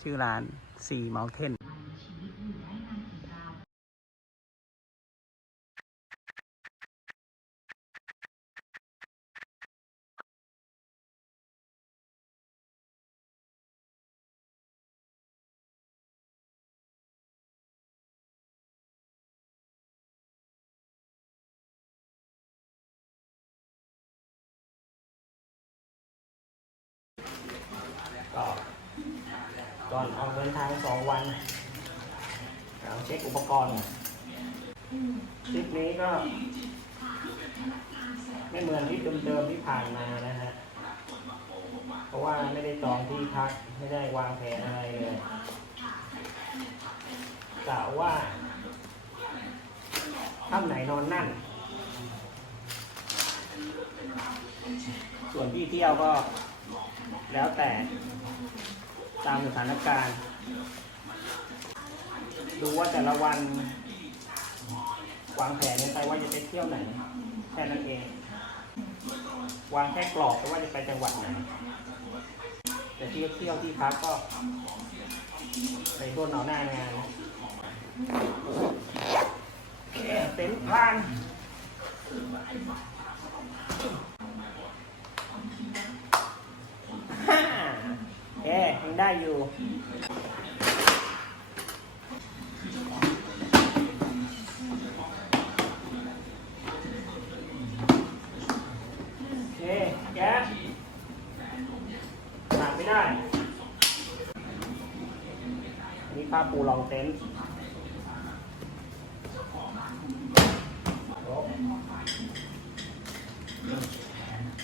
ชื่อร้าน Sea Mountain ก็ ก่อนออกเดินทางสองวันเราเช็คอุปกรณ์ทริปนี้ก็ ไม่เหมือนทริปเดิมๆที่ผ่านมานะฮะเพราะว่าไม่ได้จองที่พักไม่ได้วางแผนอะไรเลยกะว่าค่ำไหนนอนนั่น ส่วนที่เที่ยวก็แล้วแต่ ตามสถานการณ์ ดูว่าแต่ละวันวางแผนกันไปว่าจะไปเที่ยวไหนแค่นั้นเอง วางแค่กรอบไปว่าจะไปจังหวัดไหน แต่ที่เที่ยวที่พักก็ไปต้นเอาหน้างานเคเต็นท์พาน ฮ่าเอ๊ ยังได้อยู่ โอเค แก๊สขาดไม่ได้นนี้ผ้าปูรองเต็นท์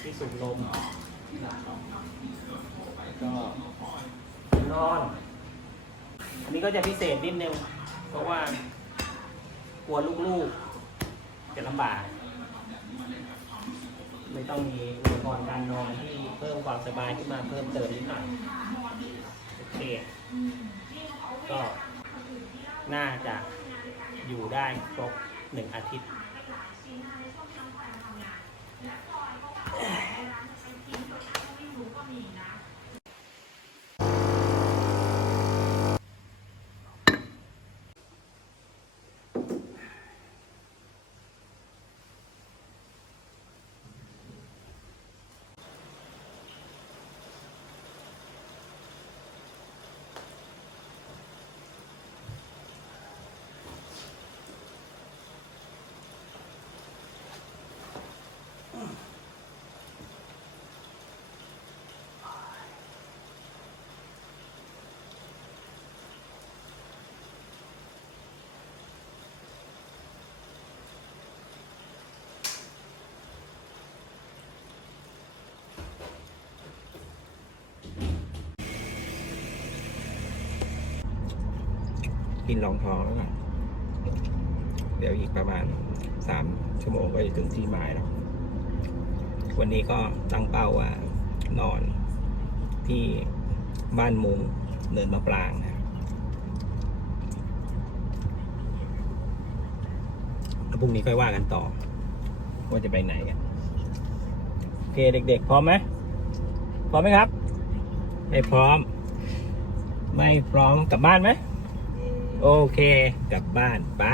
ที่สูบลม ก็นอนอันนี้ก็จะพิเศษนิดนึง เพราะว่ากลัวลูกๆจะลำบากไม่ต้องมีอุปกรณ์การนอนที่เพิ่มความสบายขึ้นมาเพิ่มเติมนิดหน่อยโอเคก็น่าจะอยู่ได้ครบหนึ่งอาทิตย์ กินรองท้องแล้วกันเดี๋ยวอีกประมาณสามชั่วโมงก็จะถึงที่หมายแล้ว วันนี้ก็ตั้งเป้าว่านอนที่บ้านมุงเนินมะปรางนะครับแล้วพรุ่งนี้ค่อยว่ากันต่อ ว่าจะไปไหนกันโอเคเด็กๆ พร้อมไหมพร้อมไหมครับ ไม่พร้อม ไม่พร้อมกลับบ้านไหม โอเค กลับบ้านไป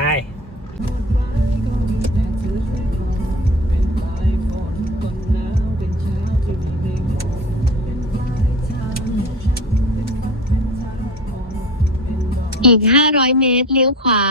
อีก 500 เมตร เลี้ยวขวา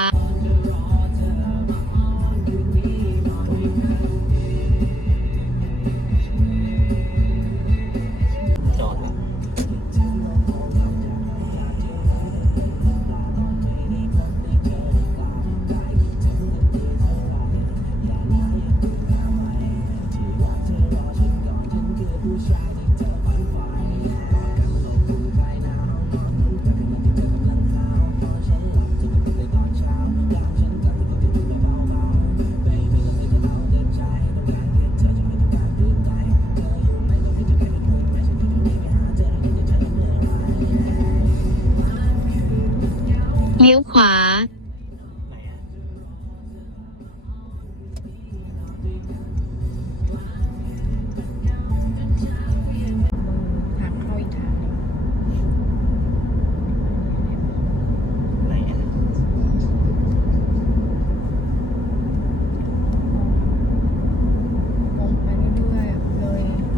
เลี้ยวขวา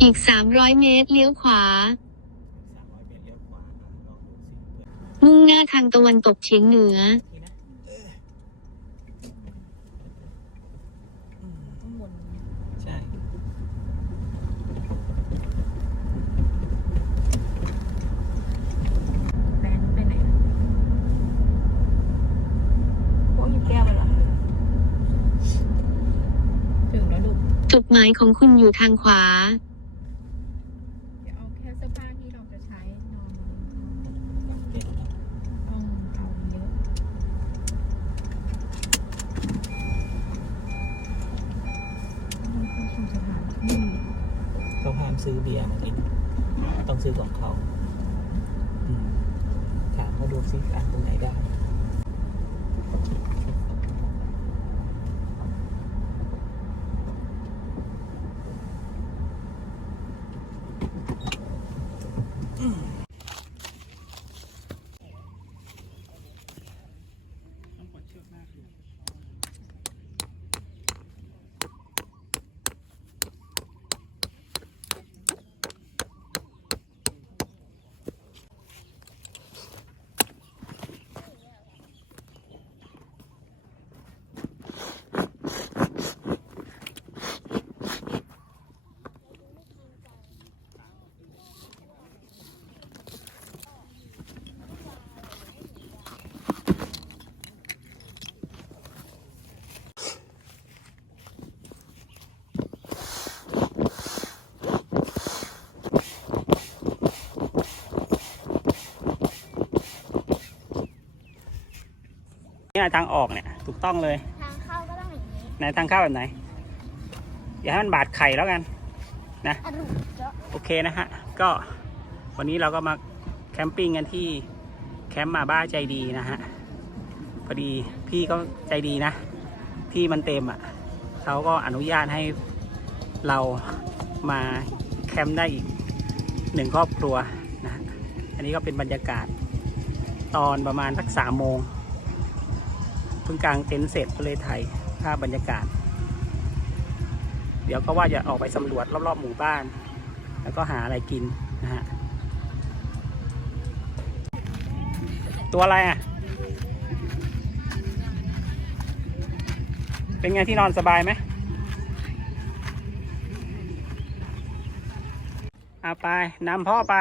อีกทามรื่อยอีก 300 เมตร เลี้ยวขวา มุ่งหน้าทางตะวันตกเฉียงเหนือนี่นะข้างบนใช่ แฟนไปไหนอะพวกหยิบแก้วไปเหรอถึงแล้วลูก จุดหมายของคุณอยู่ทางขวา เดี๋ยวเอาแค่เสื้อผ้าที่เราจะใช้นอน เก่ง ต้องเอาเยอะต้องเข้าสู่สถานที่ เขาห้ามซื้อเบียร์มากิน ต้องซื้อของเขาอืมถามเขาดู ซิอ่านตรงไหนได้ เนี่ยทางออกเนี่ย ถูกต้องเลยทางเข้าก็ต้องอย่างนี้ไหนทางเข้าแบบไหน อย่าให้มันบาดไข่แล้วกันอรุณเจาะโอเคนะฮะ ก็วันนี้เราก็มาแคมปิ้งกันที่แคมป์มาบ้าใจดีนะฮะ พอดีพี่ก็ใจดีนะ ที่มันเต็มอะเขาก็อนุญาตให้เรามาแคมป์ได้อีกหนึ่งครอบครัวนะฮะอันนี้ก็เป็นบรรยากาศตอนประมาณสักสามโมง เพิ่งกลางเต็นท์เสร็จก็เลยถ่ายภาพบรรยากาศ เดี๋ยวก็ว่าจะออกไปสำรวจรอบๆหมู่บ้าน แล้วก็หาอะไรกินนะฮะ ตัวอะไรอะ เป็นไงที่นอนสบายไหมเอาไปนำพ่อไป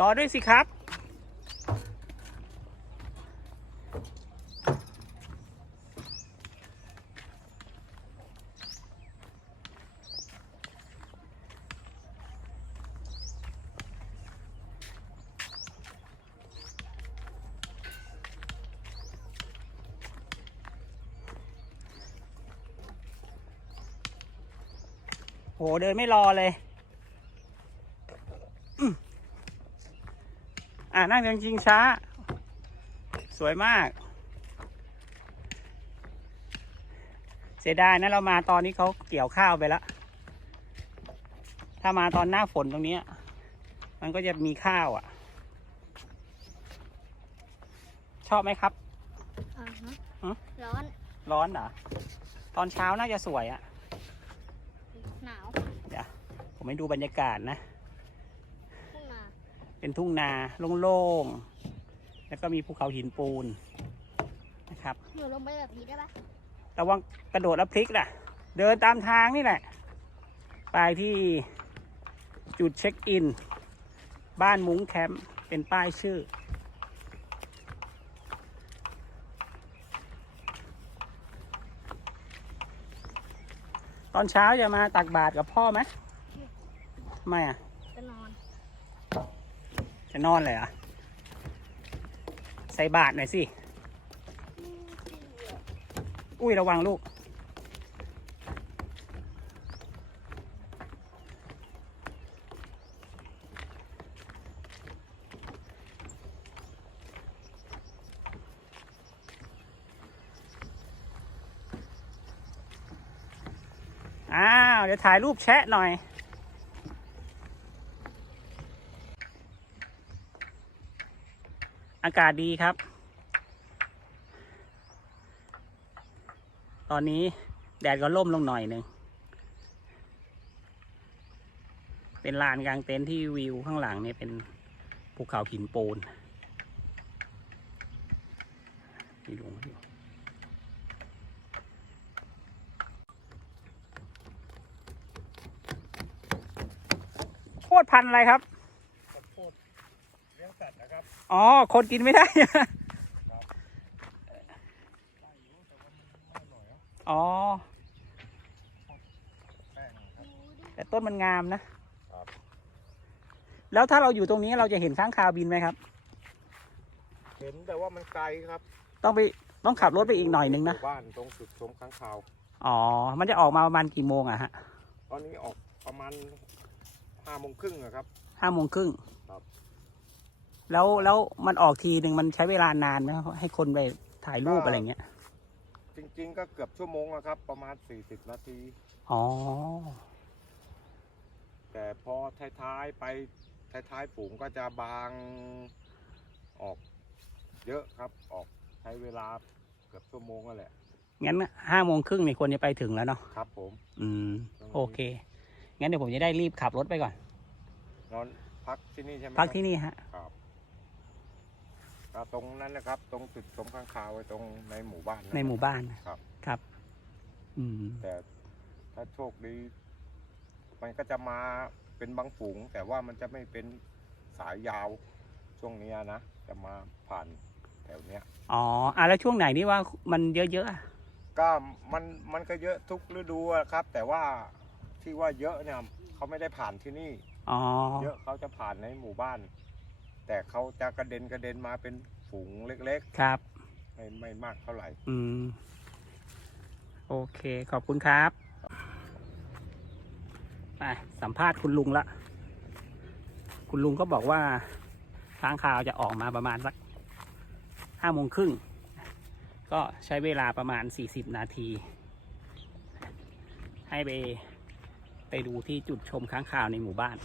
รอด้วยสิครับ โหเดินไม่รอเลยอืมอ่านั่งจริงๆช้า สวยมาก เสียดายนะเรามาตอนนี้เขาเกี่ยวข้าวไปแล้ว ถ้ามาตอนหน้าฝนตรงเนี้ยมันก็จะมีข้าวอะ ชอบไหมครับอ่าฮะฮะร้อน ร้อนเหรอ ตอนเช้าน่าจะสวยอะหนาว ผมให้ดูบรรยากาศนะพุ่งมาเป็นทุ่งนาโล่งๆ แล้วก็มีภูเขาหินปูนนะครับ หนูลงไปแบบนี้ได้ปะระวังกระโดดแล้วพลิกล่ะเดินตามทางนี่แหละ ไปที่จุดเช็คอิน บ้านมุ้งแคมป์เป็นป้ายชื่อ ตอนเช้าจะมาตักบาตรกับพ่อไหม ไม่อะ จะนอน จะนอนเลยเหรอะ ใส่บาตรหน่อยสิ อุ้ยระวังลูก อ้าว เดี๋ยวถ่ายรูปแชะหน่อย อากาศดีครับ ตอนนี้แดดก็ล่มลงหน่อยหนึ่ง เป็นลานกลางเต็นท์ที่วิวข้างหลังเนี่ยเป็นภูเขาหินปูนนี่ลงมาดูโคตรพันธุ์อะไรครับเลี้ยงสัตว์นะครับ อ๋อ คนกินไม่ได้ อ๋อแป้งครับแต่ต้นมันงามนะ แล้วถ้าเราอยู่ตรงนี้เราจะเห็นค้างคาวบินไหมครับ เห็นแต่ว่ามันไกลครับ ต้องไปต้องขับรถไปอีกหน่อยนึงนะ บ้านตรงจุดชมค้างคาว อ๋อ มันจะออกมาประมาณกี่โมงอะฮะ ตอนนี้ออกประมาณห้าโมงครึ่งอะครับห้าโมงครึ่งครับ แล้วแล้วมันออกทีหนึ่งมันใช้เวลานานไหมให้คนไปถ่ายรูปอะไรเงี้ย จริง ๆ ก็เกือบชั่วโมงอะครับ ประมาณ40นาที อ๋อ แต่พอท้ายๆไปท้ายๆฝูงก็จะบางออก เยอะครับออกใช้เวลาเกือบชั่วโมงนั่นแหละ งั้นห้าโมงครึ่งนี่ควรจะไปถึงแล้วเนาะ ครับ ผม อืม โอเค งั้นเดี๋ยวผมจะได้รีบขับรถไปก่อน นอนพักที่นี่ใช่ไหมพักครับที่นี่ฮะครับ ก็ตรงนั้นนะครับ ตรงจุดชมข้างคาวไว้ตรงในหมู่บ้านนะในหมู่บ้านครับ ครับ อืม แต่ถ้าโชคดีมันก็จะมาเป็นบางฝูง แต่ว่ามันจะไม่เป็นสายยาวช่วงเนี้ยนะจะมาผ่านแถวเนี้ย อ๋ออะแล้วช่วงไหนนี่ว่ามันเยอะๆอะก็มันมันก็เยอะทุกฤดูอะครับ แต่ว่าที่ว่าเยอะเนี่ยเขาไม่ได้ผ่านที่นี่ อ๋อ เยอะเขาจะผ่านในหมู่บ้าน แต่เขาจะกระเด็นกระเด็นมาเป็นฝูงเล็กครับ ๆ ไม่ไม่มากเท่าไหร่ อืม โอเค ขอบคุณครับ ไป สัมภาษณ์คุณลุงละ คุณลุงก็บอกว่าค้างคาวจะออกมาประมาณสักห้าโมงครึ่ง ก็ใช้เวลาประมาณสี่สิบนาที ให้ไป ไปดูที่จุดชมค้างคาวในหมู่บ้าน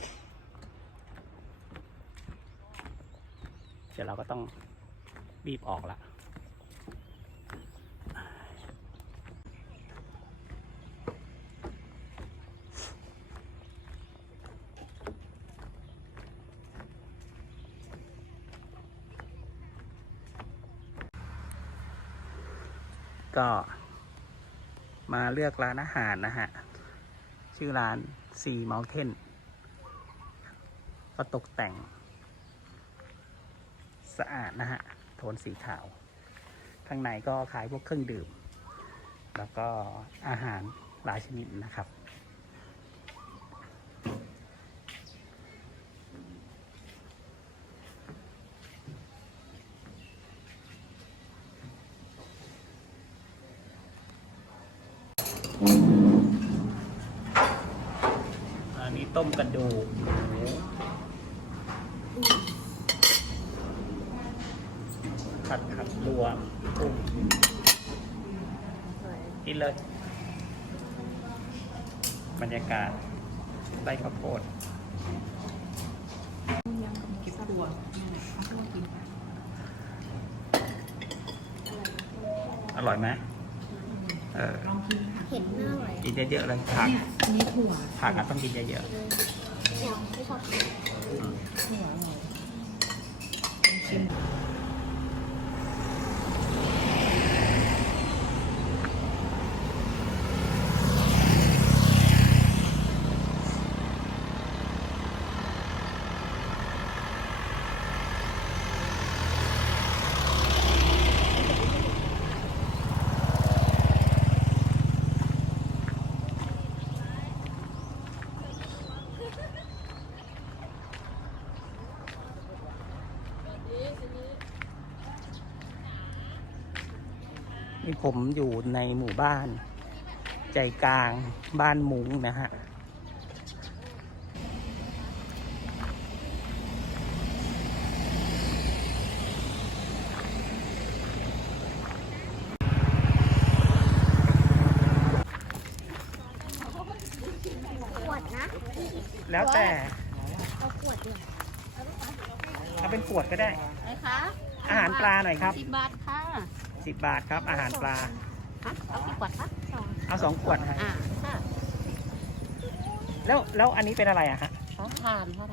เดี๋ยวเราก็ต้องรีบออกละก็มาเลือกร้านอาหารนะฮะ ชื่อร้าน Sea Mountain ก็ตกแต่ง สะอาดนะฮะ โทนสีขาว ข้างในก็ขายพวกเครื่องดื่ม แล้วก็อาหารหลายชนิดนะครับ อันนี้ต้มกระดูกหมู ผัดผักรวมกุ้งกินเลย บรรยากาศไร่ข้าวโพดอร่อยไหมเออเห็นหน้าไหวกินเยอะๆเลยผักเนี่ยอันนี้ถั่วผักต้องกินเยอะอยากไม่ชอบกิน ถั่วอร่อยชิม ผมอยู่ในหมู่บ้าน ใจกลางบ้านมุงนะฮะ ขวดนะ แล้วแต่ เอาขวดด้วย เอาเป็นขวดก็ได้ ไหนคะ อาหารปลาหน่อยครั บสิบบาทค่ะสิบบาทครับ อาหารปลา ฮะเอากี่ขวดคะสองเอาสองขวดฮะอ่าค่ะแล้วแล้วอันนี้เป็นอะไรอะฮะ เขาทานเขา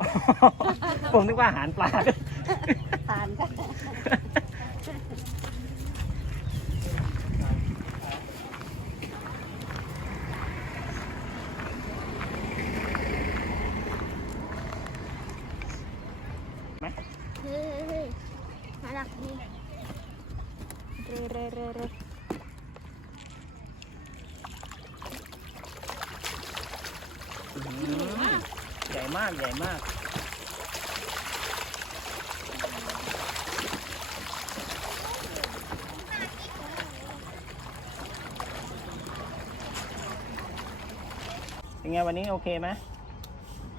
ผมนึกว่าอาหารปลา ทานค่ะ เฮ้ยเฮ้ยเฮ้ยมาดักนี่เร่เร่เร่เร่ ให ญ่มาก เป็นไงวันนี้โอเคไหม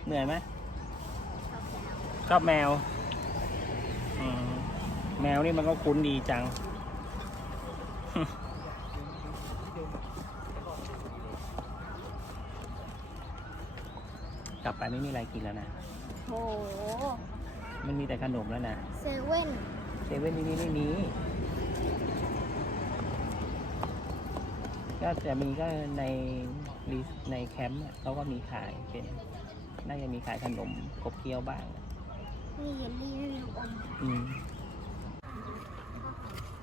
เหนื่อยไหมชอบแมวแมวนี่มันก็คุ้นดีจัง กลับ ไปไม่มีอะไรกินแล้วนะโอ้โหมันมีแต่ขนมแล้วนะ เซเว่นเซเว่นที่นี่ไม่มี ก็จะมีก็ในรีสในแคมป์อะเขาก็มีขายเป็นน่าจะมีขายขนมกบเคี้ยวบ้าง มีเยลลี่ด้วยนะอมอืม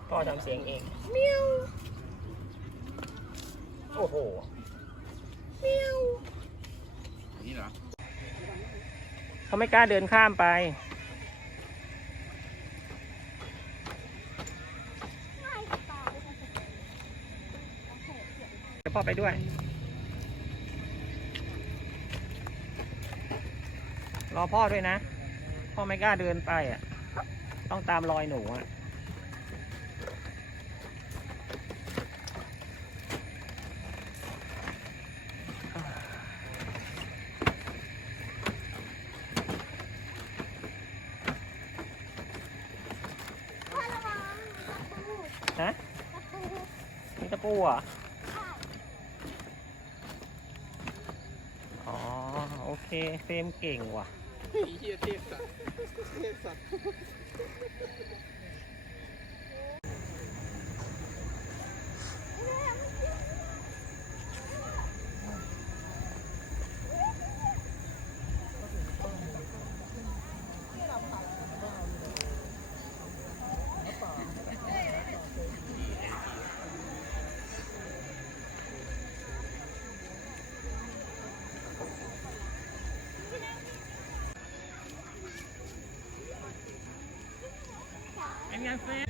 พ่อทำเสียงเอง เมียวโอ้โห เมียวเเขาไม่กล้าเดินข้ามไป เดี๋ยวพ่อไปด้วย รอพ่อด้วยนะ พ่อไม่กล้าเดินไปอะ ต้องตามรอยหนูอะ พ่อระวังประตู ฮะ ประตู มีตะปูอะอ๋อ โอเค เฟรมเก่งว่ะ เป็นไงเฟรม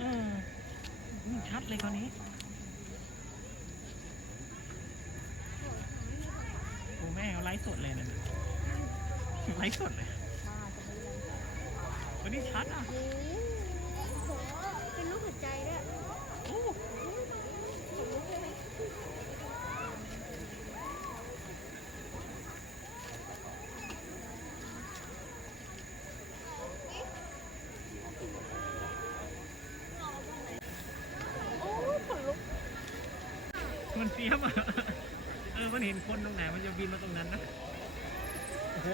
อืมชัดเลยคราวนี้โอ้แม่เอาไลฟ์สดเลยนะไลฟ์สดเลยวันนี้ชัดอะเป็นรูปหัวใจด้วย โอ้ โอ้ขนลุก มันเฟี้ย มันเห็นคนตรงไหนมันจะบินมาตรงนั้นนะ โอ้โห